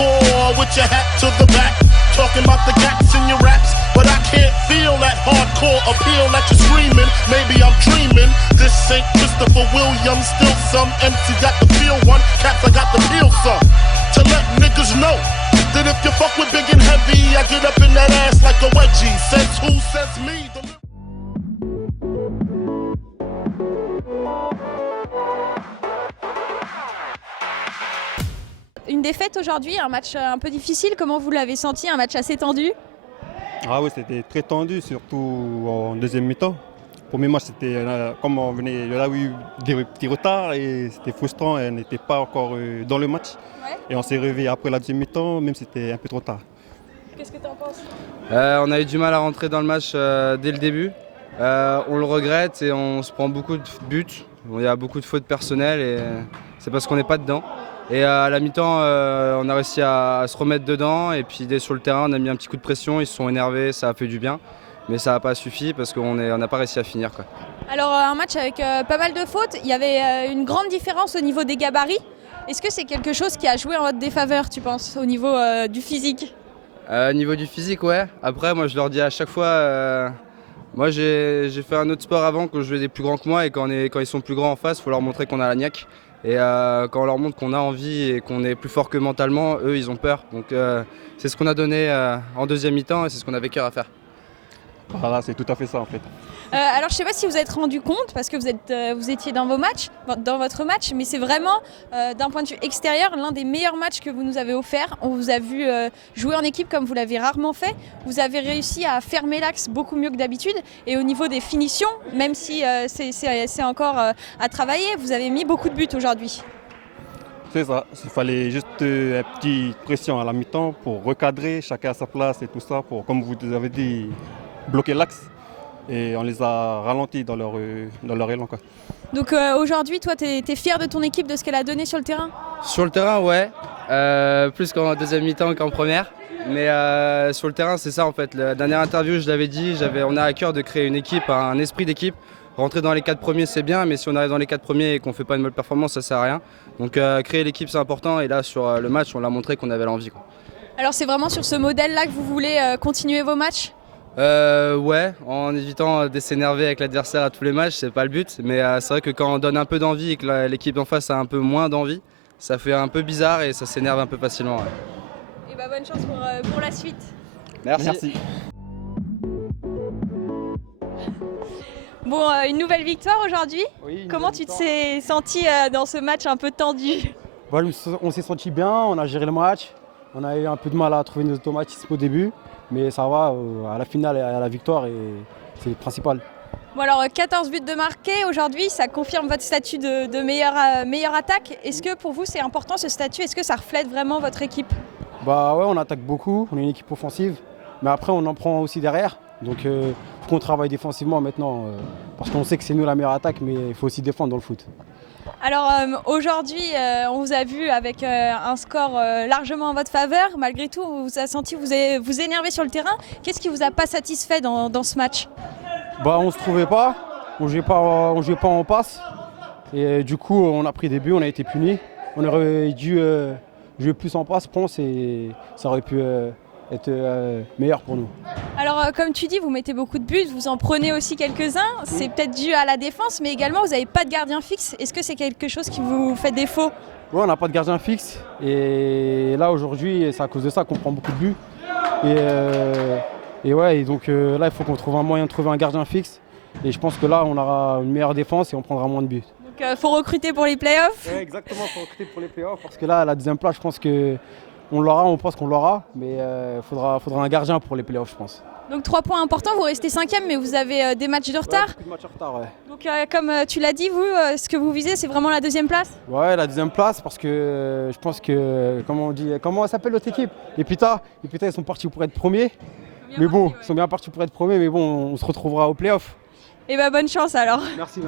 hardcore with your hat to the back, talking about the gaps in your raps, but I can't feel that hardcore appeal that you're screaming. Maybe I'm dreaming. This ain't Christopher Williams, still some MC got the feel one, cats I got the feel some. To let niggas know that if you fuck with big and heavy, I get up in that ass like a wedgie. Says who, says me. Une défaite aujourd'hui, un match un peu difficile, comment vous l'avez senti, un match assez tendu? Ah oui, c'était très tendu, surtout en deuxième mi-temps. Premier match, c'était comme on venait, il y a eu des petits retards et c'était frustrant et on n'était pas encore dans le match. Ouais. Et on s'est réveillé après la deuxième mi-temps, même si c'était un peu trop tard. Qu'est-ce que tu en penses? On a eu du mal à rentrer dans le match dès le début. On le regrette et on se prend beaucoup de buts. Il y a beaucoup de fautes personnelles et c'est parce qu'on n'est pas dedans. Et à la mi-temps, on a réussi à se remettre dedans et puis dès sur le terrain, on a mis un petit coup de pression, ils se sont énervés, ça a fait du bien. Mais ça n'a pas suffi parce qu'on n'a pas réussi à finir, quoi. Alors un match avec pas mal de fautes, il y avait une grande différence au niveau des gabarits. Est-ce que c'est quelque chose qui a joué en votre défaveur, tu penses, au niveau du physique? Au niveau du physique, ouais. Après, moi je leur dis à chaque fois, moi j'ai fait un autre sport avant que je jouais des plus grands que moi et quand ils sont plus grands en face, il faut leur montrer qu'on a la niaque. Et quand on leur montre qu'on a envie et qu'on est plus fort que mentalement, eux ils ont peur. Donc c'est ce qu'on a donné en deuxième mi-temps et c'est ce qu'on avait cœur à faire. Voilà, c'est tout à fait ça en fait. Alors je ne sais pas si vous êtes rendu compte, parce que vous étiez dans votre match, mais c'est vraiment d'un point de vue extérieur l'un des meilleurs matchs que vous nous avez offert. On vous a vu jouer en équipe comme vous l'avez rarement fait. Vous avez réussi à fermer l'axe beaucoup mieux que d'habitude. Et au niveau des finitions, même si c'est encore à travailler, vous avez mis beaucoup de buts aujourd'hui. C'est ça, il fallait juste une petite pression à la mi-temps pour recadrer, chacun à sa place et tout ça, pour, comme vous avez dit, bloquer l'axe. Et on les a ralentis dans leur élan, quoi. Donc aujourd'hui, toi, tu es fier de ton équipe, de ce qu'elle a donné sur le terrain? Sur le terrain, ouais. Plus qu'en deuxième mi-temps qu'en première. Mais sur le terrain, c'est ça en fait. La dernière interview, je l'avais dit, on a à cœur de créer une équipe, un esprit d'équipe. Rentrer dans les 4 premiers, c'est bien, mais si on arrive dans les 4 premiers et qu'on ne fait pas une bonne performance, ça ne sert à rien. Donc créer l'équipe, c'est important. Et là, sur le match, on l'a montré qu'on avait l'envie, quoi. Alors c'est vraiment sur ce modèle-là que vous voulez continuer vos matchs? Ouais, en évitant de s'énerver avec l'adversaire à tous les matchs, c'est pas le but. Mais c'est vrai que quand on donne un peu d'envie et que l'équipe d'en face a un peu moins d'envie, ça fait un peu bizarre et ça s'énerve un peu facilement. Ouais. Et bah bonne chance pour la suite. Merci. Bon, une nouvelle victoire aujourd'hui. Oui, comment tu t'es senti dans ce match un peu tendu? Bon, on s'est senti bien, on a géré le match. On a eu un peu de mal à trouver nos automatismes au début. Mais ça va, à la finale et à la victoire, et c'est le principal. Bon alors 14 buts de marqués aujourd'hui, ça confirme votre statut de meilleure attaque. Est-ce que pour vous c'est important ce statut? Est-ce que ça reflète vraiment votre équipe? Bah ouais, on attaque beaucoup, on est une équipe offensive. Mais après on en prend aussi derrière. Donc il faut qu'on travaille défensivement maintenant. Parce qu'on sait que c'est nous la meilleure attaque, mais il faut aussi défendre dans le foot. Alors aujourd'hui, on vous a vu avec un score largement en votre faveur. Malgré tout, on vous a senti vous énerver sur le terrain. Qu'est-ce qui vous a pas satisfait dans ce match? Bah on se trouvait pas, on jouait pas en passe. Et du coup, on a pris des buts, on a été punis. On aurait dû jouer plus en passe, je pense, et ça aurait pu être meilleur pour nous. Alors comme tu dis, vous mettez beaucoup de buts, vous en prenez aussi quelques-uns. C'est peut-être dû à la défense, mais également vous n'avez pas de gardien fixe. Est-ce que c'est quelque chose qui vous fait défaut? Ouais, on n'a pas de gardien fixe. Et là aujourd'hui, c'est à cause de ça qu'on prend beaucoup de buts. Et ouais, et donc là il faut qu'on trouve un moyen de trouver un gardien fixe. Et je pense que là on aura une meilleure défense et on prendra moins de buts. Donc faut recruter pour les playoffs? Ouais, exactement, il faut recruter pour les playoffs. Parce que là, à la deuxième place, je pense que on pense qu'on l'aura, mais il faudra un gardien pour les playoffs, je pense. Donc 3 points importants, vous restez 5e, mais vous avez des matchs de retard. Ouais, beaucoup de matchs en retard, ouais. Donc comme tu l'as dit, vous, ce que vous visez, c'est vraiment la 2e place? Ouais, la 2e place, parce que je pense que, comment s'appelle l'autre équipe? Les Pita, ils sont partis pour être premiers. Mais bon, ils sont bien partis pour être premiers, mais bon, on se retrouvera aux playoffs. Et bah bonne chance alors. Merci.